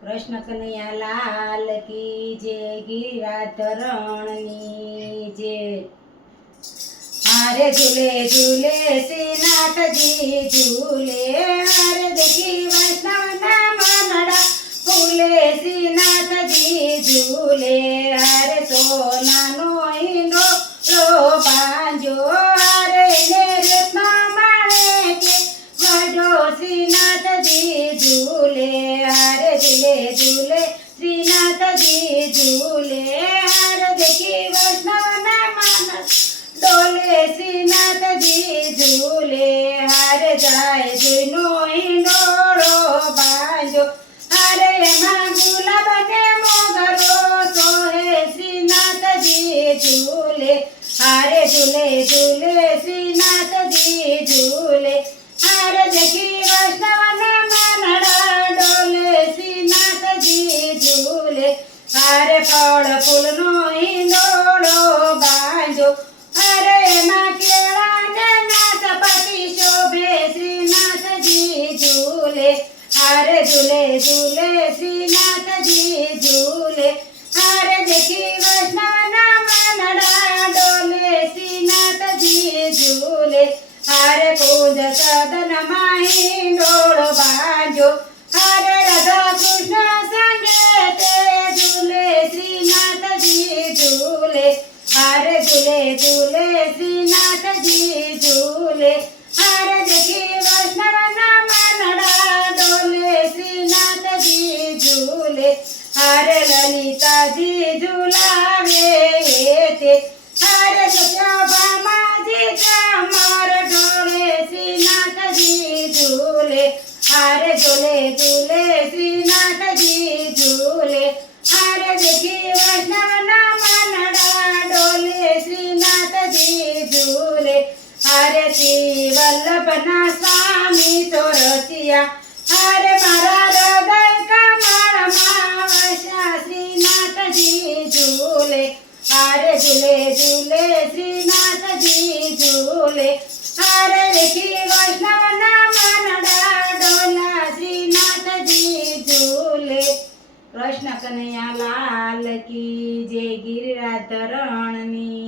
કૃષ્ણ કનૈયા લાલ કી જય ગિરિરાધરણની જય હારે ઝૂલે ઝૂલે શ્રીનાથજી ઝૂલે હારે દેખી વૈષ્ણવના મનડા ફૂલે શ્રીનાથજી ઝૂલે હારે સોનાનો હિંડોળો બાંજો હારે ને રત્ન માણેકે વડો શ્રીનાથજી ઝૂલે હારે ઝૂલે ઝૂલે શ્રીનાથજી ઝૂલે હારે દેખી વૈષ્ણવના મન ડોલે શ્રીનાથજી ઝૂલે હારે જાય જૂનો હિંડોળો બાંજો હારે એમાં ગુલાબ ને મોગરો સોહે શ્રીનાથજી ઝૂલે હારે ઝૂલે ઝૂલે શ્રીનાથજી ઝૂલે હારે દેખી વૈષ્ણવના મનડા ડોલે શ્રીનાથજી ઝૂલે હારે ફળ ફૂલનો હિંડોળો બાંજો હારે એમાં કેળા ને નાસપતિ શોભે શ્રીનાથજી ઝૂલે હારે ઝૂલે ઝૂલે શ્રીનાથજી ઝૂલે હારે દેખી વૈષ્ણવના મનડા ડોલે શ્રીનાથજી ઝૂલે હારે કુંજ સદનમાં હિંડોળો બાંજો હારે રાધા કૃષ્ણ સંગે તે ઝૂલે શ્રીનાથજી ઝૂલે હારે ઝૂલે ઝૂલે શ્રીનાથજી ઝૂલે હારે દેખી વૈષ્ણવના મનડા ડોલે શ્રીનાથજી ઝૂલે હારે લલિતાજી ઝૂલાવે તે હારે સત્યભામાજી ચામર ઢોળે શ્રીનાથજી ઝૂલે હારે ઝૂલે ઝૂલે શ્રીનાથજી ઝૂલે હારે દેખી વૈષ્ણવના મનડા ડોલે શ્રીનાથજી ઝૂલે હારે શ્રી વલ્લભના સ્વામી ચોરસિયા હારે મારા હૃદય કમળમાં વસ્યા શ્રીનાથજી ઝૂલે હારે ઝૂલે ઝૂલે શ્રીનાથજી ઝૂલે હારે દેખી વૈષ્ણવના મનડા ડોલા શ્રીનાથજી ઝૂલે કૃષ્ણ કનૈયા લાલ કી જય ગિરિરાધરણની